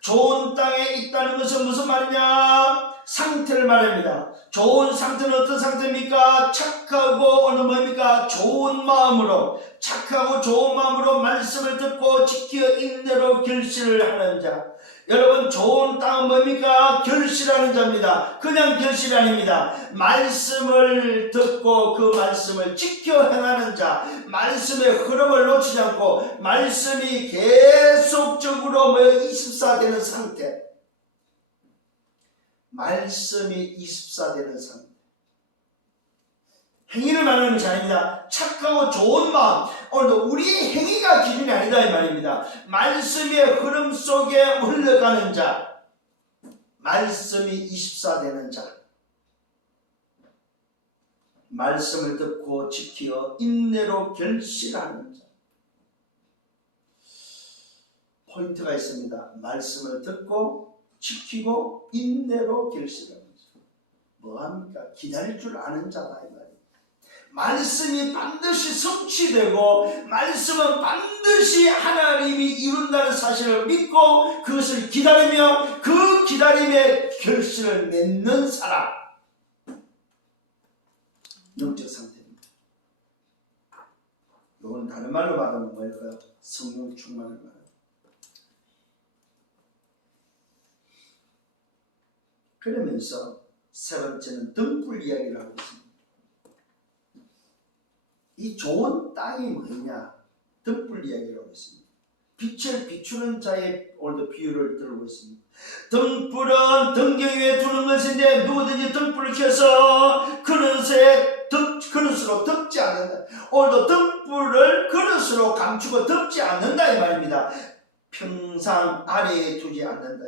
좋은 땅에 있다는 것은 무슨 말이냐? 상태를 말합니다. 좋은 상태는 어떤 상태입니까? 착하고 오늘 뭡니까? 좋은 마음으로, 착하고 좋은 마음으로 말씀을 듣고 지켜 인내로 결실을 하는 자. 여러분, 좋은 땅은 뭡니까? 결실하는 자입니다. 그냥 결실이 아닙니다. 말씀을 듣고 그 말씀을 지켜 행하는 자, 말씀의 흐름을 놓치지 않고 말씀이 계속적으로 24되는 상태, 말씀이 24되는 상태. 행위를 말하는 것이 아닙니다. 착하고 좋은 마음, 오늘도 우리의 행위가 기준이 아니다 이 말입니다. 말씀의 흐름 속에 흘러가는 자, 말씀이 24되는 자, 말씀을 듣고 지키어 인내로 결실하는 자. 포인트가 있습니다. 말씀을 듣고 지키고 인내로 결실하는 자. 뭐합니까? 기다릴 줄 아는 자다 이 말입니다. 말씀이 반드시 성취되고 말씀은 반드시 하나님이 이룬다는 사실을 믿고 그것을 기다리며 그 기다림의 결실을 맺는 사람, 영적 상태입니다. 이건 다른 말로 말하면 뭘까요? 성령 충만을 말합니다. 그러면서 세 번째는 등불 이야기를 하고 있습니다. 이 좋은 땅이 뭐냐? 등불 이야기를 하고 있습니다. 빛을 비추는 자의 오늘도 비유를 들고 있습니다. 등불은 등경 위에 두는 것인데 누구든지 등불을 켜서 그릇으로 덮지 않는다. 오늘도 등불을 그릇으로 감추고 덮지 않는다 이 말입니다. 평상 아래에 두지 않는다.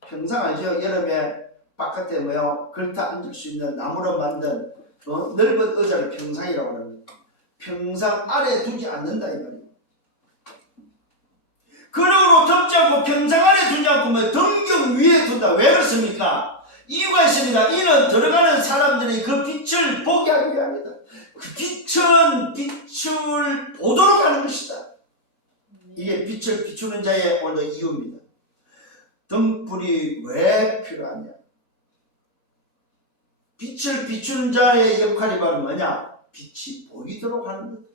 평상 알죠? 여름에 바깥에 걸터 앉을 수 있는 나무로 만든 넓은 의자를 평상이라고 합니다. 평상 아래에 두지 않는다 이 말입니다. 그러므로 덮지 않고 평상 아래에 두지 않고 등경 위에 둔다. 왜 그렇습니까? 이유가 있습니다. 이는 들어가는 사람들이 그 빛을 보게 하기 위함이다. 그 빛은 빛을 보도록 하는 것이다. 이게 빛을 비추는 자의 오늘 이유입니다. 등불이 왜 필요하냐? 빛을 비추는 자의 역할이 바로 뭐냐? 빛이 보이도록 하는 것.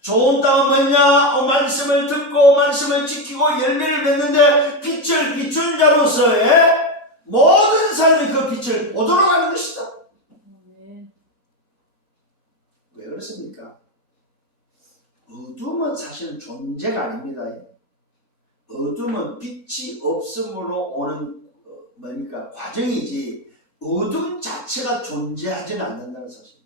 좋은 땅은 뭐냐? 말씀을 듣고 말씀을 지키고 열매를 맺는데 빛을 비추는 자로서의 모든 사람이 그 빛을 보도록 하는 것이다. 왜 그렇습니까? 어둠은 사실은 존재가 아닙니다. 어둠은 빛이 없음으로 오는 뭡니까? 과정이지 어둠 자체가 존재하지는 않는다는 사실입니다.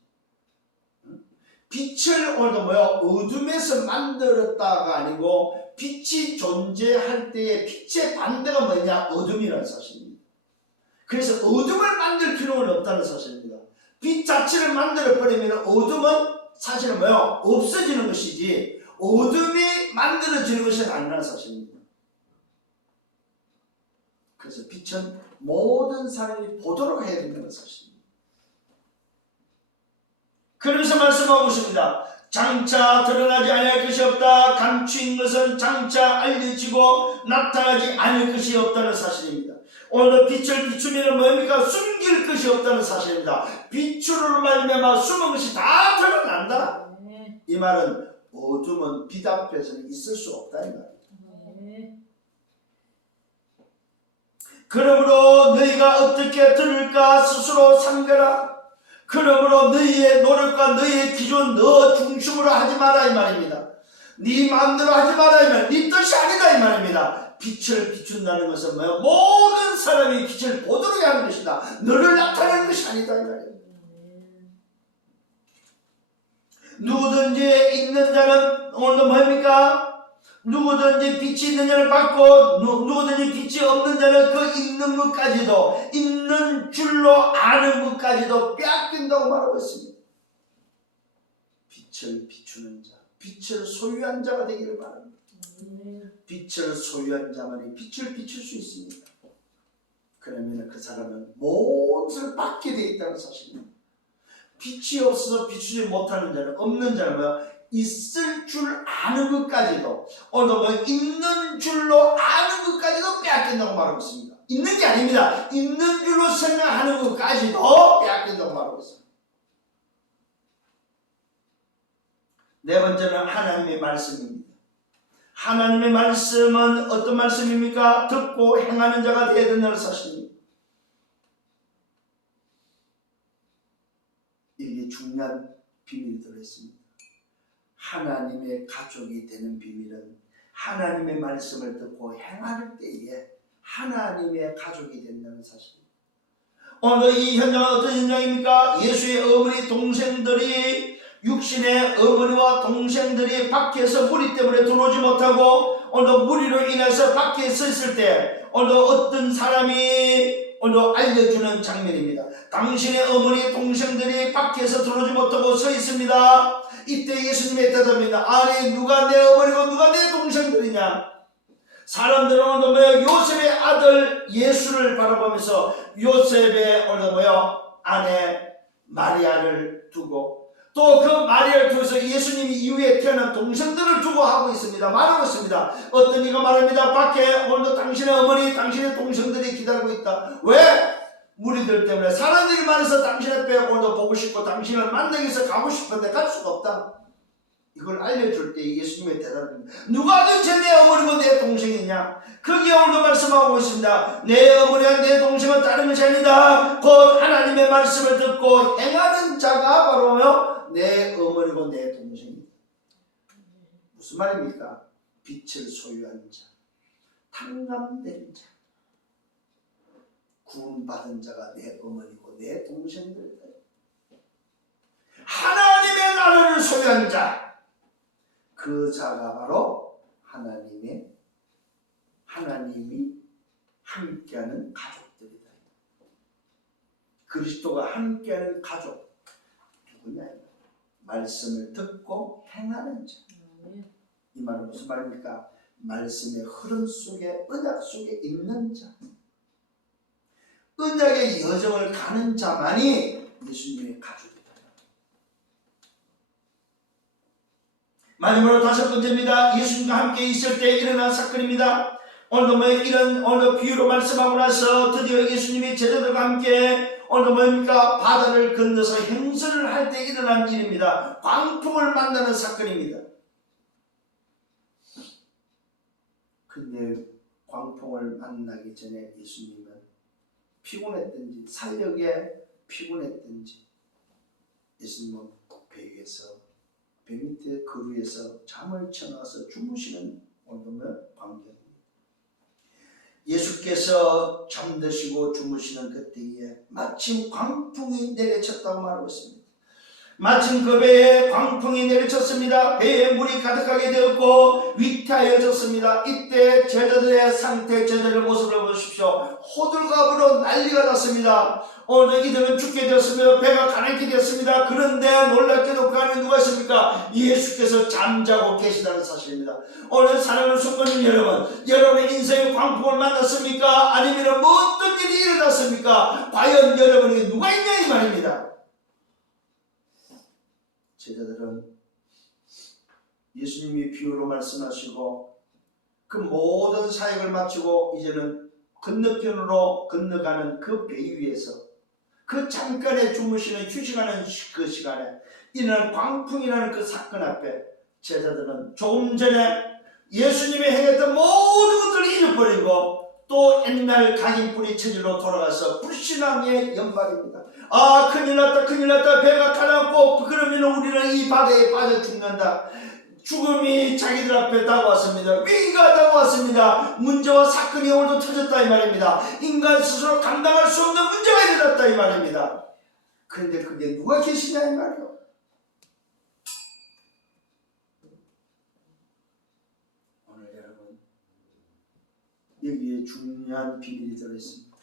빛을 오늘도 뭐야? 어둠에서 만들었다가 아니고 빛이 존재할 때의 빛의 반대가 뭐냐? 어둠이라는 사실입니다. 그래서 어둠을 만들 필요는 없다는 사실입니다. 빛 자체를 만들어버리면 어둠은 사실은 뭐야? 없어지는 것이지 어둠이 만들어지는 것이 아니라는 사실입니다. 그래서 빛은 모든 사람이 보도록 해야 된다는 사실입니다. 그러면서 말씀하고 있습니다. 장차 드러나지 아니할 것이 없다. 감추인 것은 장차 알려지고 나타나지 않을 것이 없다는 사실입니다. 오늘 빛을 비추면 뭡니까? 숨길 것이 없다는 사실입니다. 빛으로 말미암아 숨은 것이 다 드러난다. 이 말은 어둠은 빛 앞에서는 있을 수 없다 이 말입니다. 그러므로 너희가 어떻게 들을까 스스로 삼가라. 그러므로 너희의 노력과 너희의 기준 너 중심으로 하지 마라 이 말입니다. 네 마음대로 하지 마라 이 말. 네 뜻이 아니다 이 말입니다. 빛을 비춘다는 것은 뭐야? 모든 사람이 빛을 보도록 하는 것이다. 너를 나타내는 것이 아니다 이 말입니다. 누구든지 있는 자는 오늘도 뭡니까? 누구든지 빛이 있는 자를 받고 누구든지 빛이 없는 자는 그 있는 것까지도 있는 줄로 아는 것까지도 빼앗긴다고 말하고 있습니다. 빛을 비추는 자, 빛을 소유한 자가 되기를 바랍니다. 빛을 소유한 자만이 빛을 비출 수 있습니다. 그러면 그 사람은 모든 것을 받게 되어 있다는 사실입니다. 빛이 없어서 비추지 못하는 자는 없는 자는 있을 줄 아는 것까지도 오늘 있는 줄로 아는 것까지도 빼앗긴다고 말하고 있습니다. 있는 게 아닙니다. 있는 줄로 생각하는 것까지도 빼앗긴다고 말하고 있습니다. 네 번째는 하나님의 말씀입니다. 하나님의 말씀은 어떤 말씀입니까? 듣고 행하는 자가 되어야 된다는 사실입니다. 이게 중요한 비밀이 들어있습니다. 하나님의 가족이 되는 비밀은 하나님의 말씀을 듣고 행할 때에 하나님의 가족이 된다는 사실입니다. 오늘 이 현장은 어떤 현장입니까? 예수의 어머니 동생들이 육신의 어머니와 동생들이 밖에서 무리 때문에 들어오지 못하고 오늘 무리로 인해서 밖에 서 있을 때 오늘 어떤 사람이 오늘 알려주는 장면입니다. 당신의 어머니 동생들이 밖에서 들어오지 못하고 서 있습니다. 이때 예수님의 대답입니다. 아니 누가 내 어머니고 누가 내 동생들이냐? 사람들은 오늘 요셉의 아들 예수를 바라보면서 요셉의 오늘 아내 마리아를 두고 또 그 마리아를 통해서 예수님이 이후에 태어난 동생들을 두고 하고 있습니다. 말하고 있습니다. 어떤 이가 말합니다. 밖에 오늘도 당신의 어머니 당신의 동생들이 기다리고 있다. 왜? 무리들 때문에 사람들이 많아서 당신 앞에 오늘도 보고 싶고 당신을 만나기 위해서 가고 싶은데 갈 수가 없다. 이걸 알려줄 때 예수님의 대답입니다. 누가든지 내 어머니고 내 동생이냐? 거기에 오늘도 말씀하고 있습니다. 내 어머니와 내 동생은 다른 것이 아니다. 곧 하나님의 말씀을 듣고 행하는 자가 바로 내 어머니고 내 동생입니다. 무슨 말입니까? 빛을 소유한 자, 탕감된 자, 구원받은 자가 내 어머니고 내 동생들이다. 하나님의 나라를 소유한 자, 그 자가 바로 하나님이 함께하는 가족들이다. 그리스도가 함께하는 가족 누구냐? 말씀을 듣고 행하는 자. 이 말은 무슨 말입니까? 말씀의 흐름 속에 언약 속에 있는 자, 언약의 여정을 가는 자만이 예수님의 가족이다. 마지막으로 다섯 번째입니다. 예수님과 함께 있을 때 일어난 사건입니다. 오늘도 뭐 이런 오늘 비유로 말씀하고 나서 드디어 예수님이 제자들과 함께 오늘 뭡니까? 바다를 건너서 행선을 할 때 일어난 일입니다. 광풍을 만나는 사건입니다. 근데 광풍을 만나기 전에 예수님은 피곤했든지 살력에 피곤했든지 예수님은 배 위에서 배 밑에 그 위에서 잠을 청하서 주무시는 오늘은 광경입니다. 예수께서 잠드시고 주무시는 그때에 마침 광풍이 내려쳤다고 말하고 있습니다. 마침 그 배에 광풍이 내리쳤습니다. 배에 물이 가득하게 되었고 위태하여졌습니다. 이때 제자들의 상태, 제자들의 모습을 보십시오. 호들갑으로 난리가 났습니다. 오늘 이들은 죽게 되었습니다. 배가 가난게 되었습니다. 그런데 놀랍게도 그 안에 누가 있습니까? 예수께서 잠자고 계시다는 사실입니다. 오늘 사랑하는 성도님 여러분, 여러분의 인생의 광풍을 만났습니까? 아니면 뭐 어떤 일이 일어났습니까? 과연 여러분에게 누가 있냐 이 말입니다. 제자들은 예수님이 비유로 말씀하시고 그 모든 사역을 마치고 이제는 건너편으로 건너가는 그 배 위에서 그 잠깐에 주무시는 휴식하는 그 시간에 이는 광풍이라는 그 사건 앞에 제자들은 조금 전에 예수님이 행했던 모든 것들을 잊어버리고 또 옛날 각인뿌리 체질로 돌아가서 불신앙의 연발입니다. 아, 큰일 났다, 큰일 났다, 배가 가라앉고 그러면 우리는 이 바다에 빠져 죽는다. 죽음이 자기들 앞에 다가왔습니다. 위기가 다가왔습니다. 문제와 사건이 오늘도 터졌다 이 말입니다. 인간 스스로 감당할 수 없는 문제가 일어났다 이 말입니다. 그런데 그게 누가 계시냐 이 말이에요. 오늘 여러분 여기에 중요한 비밀이 들어있습니다.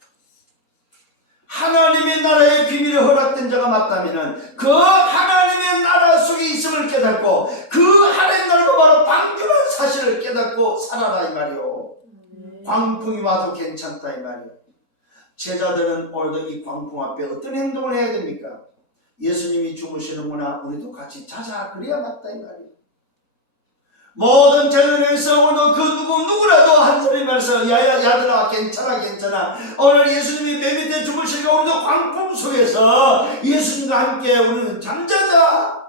하나님의 나라의 비밀이 허락된 자가 맞다면 그 하나님의 나라 속에 있음을 깨닫고 그 하나님 나라가 바로 방주라는 사실을 깨닫고 살아라 이 말이요. 광풍이 와도 괜찮다 이 말이요. 제자들은 오늘도 이 광풍 앞에 어떤 행동을 해야 됩니까? 예수님이 주무시는구나, 우리도 같이 자자 그래야 맞다 이 말이요. 모든 제자들에서 오늘 그 누구라도 한 사람이 말해서 야들아 괜찮아 오늘 예수님이 배 밑에 주무시니까 우리도 광풍 속에서 예수님과 함께 우리는 잠자자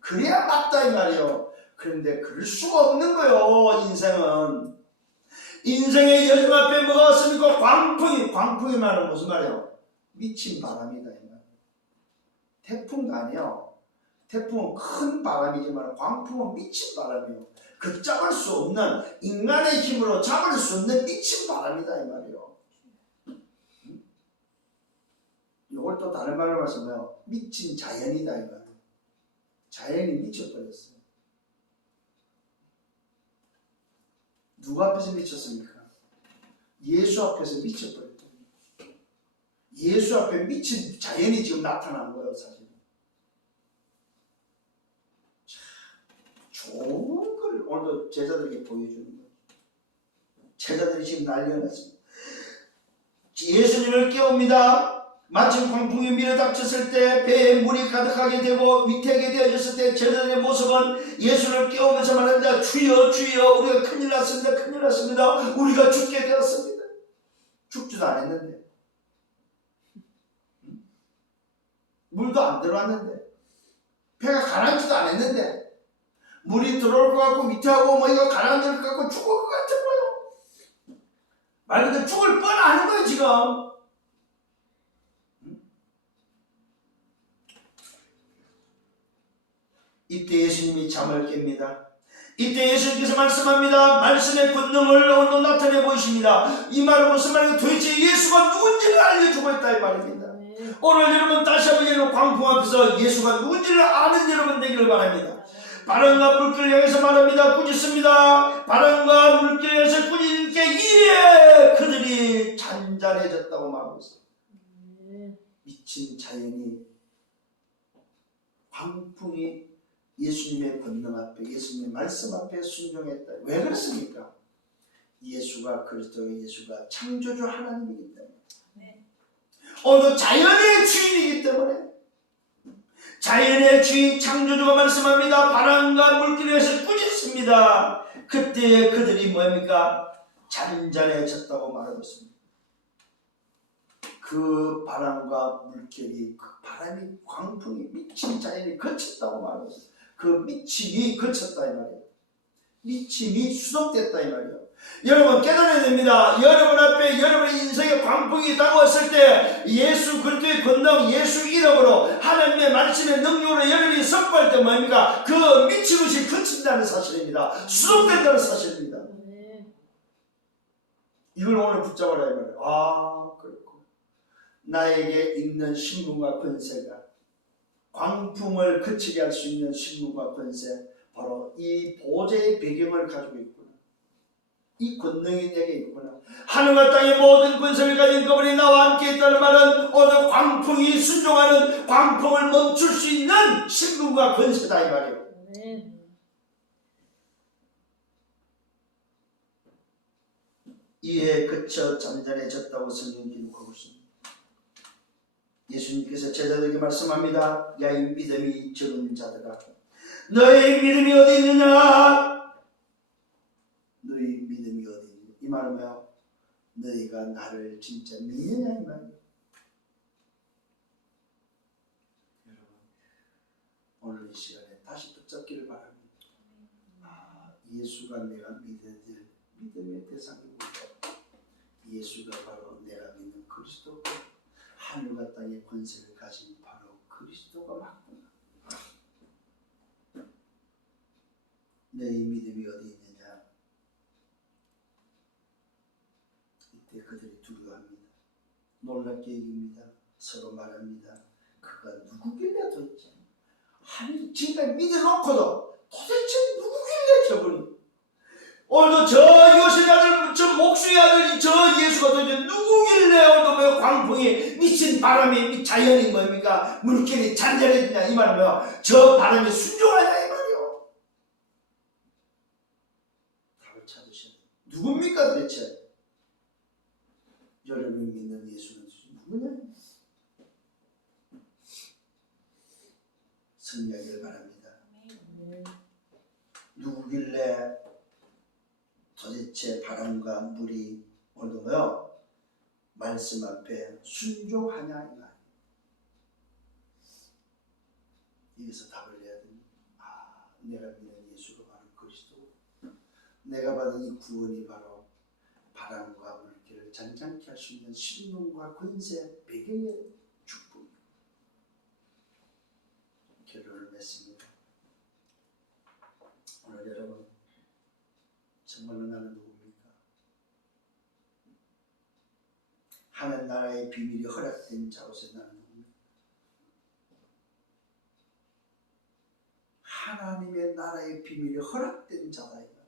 그래야 맞다 이 말이에요. 그런데 그럴 수가 없는 거예요. 인생의 여정 앞에 뭐가 왔습니까? 광풍이 말은 무슨 말이에요? 미친 바람이다 이 말. 태풍도 아니에요. 태풍은 큰 바람이지만 광풍은 미친 바람이에요. 걷잡을 수 없는, 인간의 힘으로 잡을 수 없는 미친 바람이다 이 말이에요. 이걸 또 다른 말로 말씀하면 미친 자연이다 이 말이에요. 자연이 미쳐버렸어요. 누구 앞에서 미쳤습니까? 예수 앞에서 미쳐버렸죠. 예수 앞에 미친 자연이 지금 나타난 거예요 사실. 좋은 걸 오늘도 제자들에게 보여주는 거예요. 제자들이 지금 난리가 났습니다. 예수님을 깨웁니다. 마침 광풍이 밀어닥쳤을 때 배에 물이 가득하게 되고 위태하게 되어졌을 때 제자들의 모습은 예수를 깨우면서 말합니다. 주여 주여 우리가 큰일 났습니다. 우리가 죽게 되었습니다. 죽지도 않았는데 물도 안 들어왔는데 배가 가라앉지도 않았는데 물이 들어올 것 같고 위태하고 뭐 이거 가라앉을 것 같고 죽을 것 같은 거예요. 말 그대로 죽을 뻔하는 거예요 지금. 이때 예수님이 잠을 깹니다. 이때 예수님께서 말씀합니다. 말씀의 권능을 오늘 나타내 보이십니다. 이 말은 무슨 말이에요? 도대체 예수가 누군지를 알려주고 있다 이 말입니다. 오늘 여러분 다시 한번 여러분 광풍 앞에서 예수가 누군지를 아는 여러분 되기를 바랍니다. 바람과 물길을 향해서 말합니다. 꾸짖습니다. 바람과 물길을 향해서 꾸짖게 이에 그들이 잔잔해졌다고 말하고 있습니다. 미친 자연이 광풍이 예수님의 권능 앞에 예수님의 말씀 앞에 순종했다. 왜 그렇습니까? 예수가 그리스도의 예수가 창조주 하나님이기 때문에 오늘 자연의 주인이기 때문에 자연의 주인 창조주가 말씀합니다. 바람과 물길에서 꾸짖습니다. 그때 그들이 뭡니까? 잔잔해졌다고 말하고 있습니다. 그 바람과 물결이, 그 바람이, 광풍이, 미친 자연이 그쳤다고 말하고 있습니다. 그 미침이 그쳤다 이 말이에요. 미침이 수속됐다 이 말이에요. 여러분 깨달아야 됩니다. 여러분 앞에 여러분의 인생의 광풍이 다가왔을 때 예수 그리스도의 권능, 예수 이름으로 하나님의 말씀의 능력으로 여러분이 선포할 때 뭡니까? 그 미친 것이 그친다는 사실입니다. 수속된다는 사실입니다. 이걸 오늘 붙잡아라 이 말이에요. 아, 그렇고 나에게 있는 신분과 권세가, 광풍을 그치게 할 수 있는 신분과 권세, 바로 이 보좌의 배경을 가지고 있구나. 이 권능이 내게 있구나. 하늘과 땅의 모든 권세를 가진 그분이 나와 함께 있다는 말은 오늘 광풍이 순종하는, 광풍을 멈출 수 있는 신분과 권세다 이 말이에요. 이에 그쳐 잔잔해졌다고 성경 기록하고 있습니다. 예수님께서 제자들에게 말씀합니다. 야, 이 믿음이 적은 자들아, 너의 믿음이 어디 있느냐? 너희 믿음이 어디 있느냐? 이 말은 뭐야? 너희가 나를 진짜 믿느냐 이 말이에요. 여러분 오늘 이 시간에 다시 붙잡기를 바랍니다. 아, 예수가 내가 믿어야 될 믿음의 대상이고, 예수가 바로 내가 믿는 그리스도고, 하늘과 땅의 권세를 가진 바로 그리스도가 맞구나. 너희 믿음이 어디 있느냐? 이때 그들이 두려워합니다. 놀랍게 여깁니다. 서로 말합니다. 그가 누구길래 도대체? 하늘 지금까지 믿어놓고도 도대체 누구길래 저분이? 오늘도 저 요셉의 아들, 저 목수의 아들이 저 예수가 도대체 누구길래 오늘도 왜 광풍이, 미친 바람이, 자연이 뭡니까? 물결이 잔잔해지냐 이 말은 뭐야? 저 바람이 순종하냐 이 말이요. 답을 찾으셔야 돼요. 누굽니까 도대체? 여러분이 믿는 예수는 누구냐? 승리하기를 바랍니다. 누구길래 도대체 바람과 물이 오늘도 뭐요? 말씀 앞에 순종하냐 이 말. 여기서 답을 내야 됩니다. 아, 내가 믿는 예수가 바로 그리스도고, 내가 받은 이 구원이 바로 바람과 물결을 잔잔케 할 수 있는 신분과 권세, 배경의 축복. 결론을 맺습니다. 오늘 여러분 정말로 나는 누굽니까? 하늘 나라의 비밀이 허락된 자로서 나는 누굽니까? 하나님의 나라의 비밀이 허락된 자다 이 말이에요.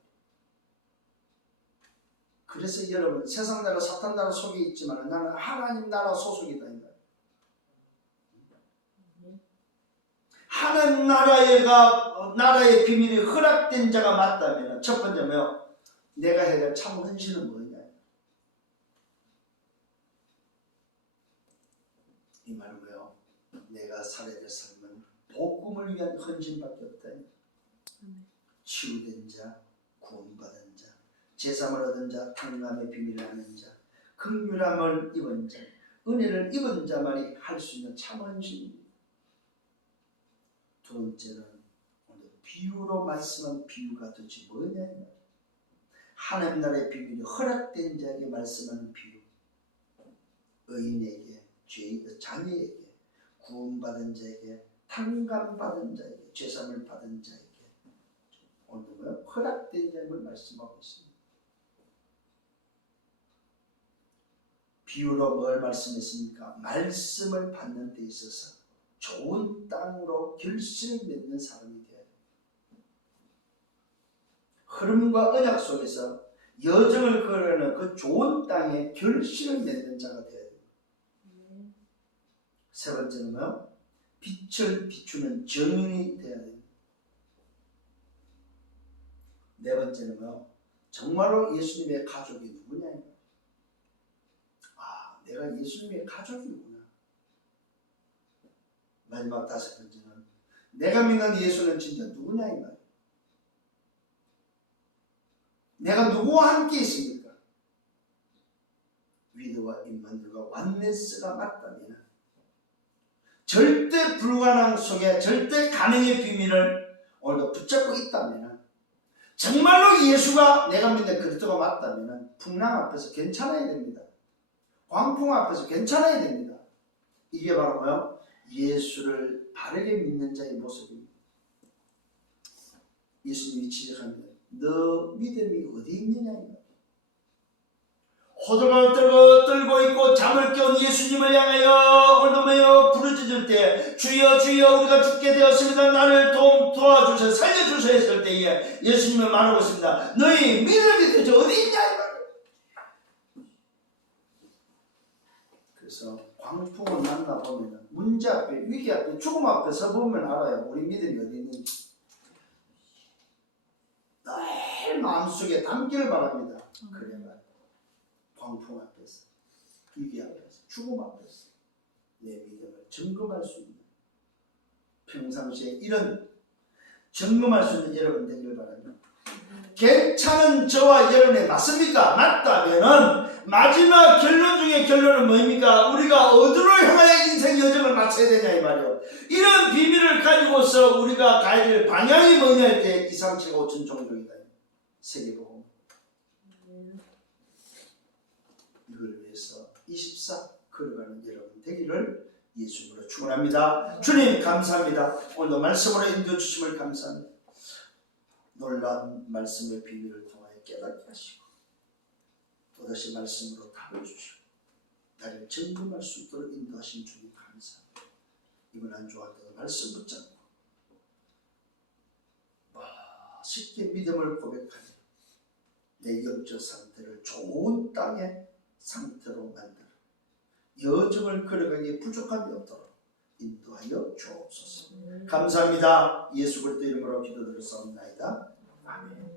그래서 여러분 세상 나라 사탄 나라 속에 있지만 나는 하나님 나라 소속이다 이 말이에요. 하나님 나라의 비밀이 허락된 자가 맞다면 첫 번째 뭐요? 내가 해야 될 참 헌신은 뭐냐? 이 말은 뭐요? 내가 살아야 될 삶은 복음을 위한 헌신밖에 없다. 치유된 자, 구원받은 자, 제삼을 얻은 자, 평강의 비밀을 아는 자, 긍휼함을 입은 자, 은혜를 입은 자만이 할 수 있는 참 헌신입니다. 두 번째는 오늘 비유로 말씀한 비유가 도대체 뭐냐? 하나님 나라의 비밀이 허락된 자에게 말씀하는 비유. 의인에게, 자녀에게, 구원받은 자에게, 탕감받은 자에게, 죄사함을 받은 자에게 오늘은 허락된 자임을 말씀하고 있습니다. 비유로 뭘 말씀했습니까? 말씀을 받는 데 있어서 좋은 땅으로 결실을 맺는 사람이 돼야 돼요. 흐름과 언약 속에서 여정을 걸어가는 그 좋은 땅에 결실을 맺는 자가 돼야 돼요. 세 번째는 뭐요? 빛을 비추는 정인이 돼야 돼요. 네 번째는 뭐요? 정말로 예수님의 가족이 누구냐? 아, 내가 예수님의 가족이구나. 마지막 다섯 번째는 내가 믿는 예수는 진짜 누구냐 이 말. 내가 누구와 함께 있습니까? 데이비드와 임마누엘과 완네스가 맞다면, 절대 불가능 속에 절대 가능의 비밀을 오늘도 붙잡고 있다면, 정말로 예수가 내가 믿는 그리스도가 맞다면 풍랑 앞에서 괜찮아야 됩니다. 광풍 앞에서 괜찮아야 됩니다. 이게 바로 뭐요? 예수를 바르게 믿는 자의 모습입니다. 예수님이 지적합니다. 너 믿음이 어디 있느냐? 호들갑을 떨고 있고 잠을 깨운 예수님을 향하여 오늘도 부르짖을 때 주여 주여 우리가 죽게 되었습니다. 나를 도와주셔 살려주셔 했을 때에 예수님은 말하고 있습니다. 너희 믿음이 도대체 어디 있냐? 그래서 광풍을 만나보면 문제 앞에 위기 앞에 죽음 앞에 서보면 알아요. 우리 믿음이 어디 있는지. 늘 마음속에 담기를 바랍니다. 그래야 광풍 앞에서, 위기 앞에서, 죽음 앞에서 내 믿음을 점검할 수 있는, 평상시에 이런 점검할 수 있는 여러분 되길 바랍니다. 괜찮은 저와 여러분이 맞습니까? 맞다면은 마지막 결론 중에 결론은 뭡니까? 우리가 어디로 향하여 인생 여정을 마쳐야 되냐 이 말이에요. 이런 비밀을 가지고서 우리가 가야 될 방향이 뭐냐 할 때 2, 3, 7, 5천 종족이다. 세계복음. 이걸 위해서 24 걸어가는 여러분 되기를 예수님으로 축원합니다. 주님 감사합니다. 오늘도 말씀으로 인도해 주심을 감사합니다. 놀라운 말씀의 비밀을 통하여 깨닫게 하시고 또다시 말씀으로 답을 주시고 나를 점검할 수 있도록 인도하신 주님 감사합니다. 이번 한 주간 동안 말씀 붙잡고 쉽게 믿음을 고백하며 내 영적 상태를 좋은 땅의 상태로 만들어 여정을 걸어가기에 부족함이 없도록 인도하여 주옵소서. 감사합니다. 예수 그리스도 이름으로 기도드렸사옵나이다. 아멘.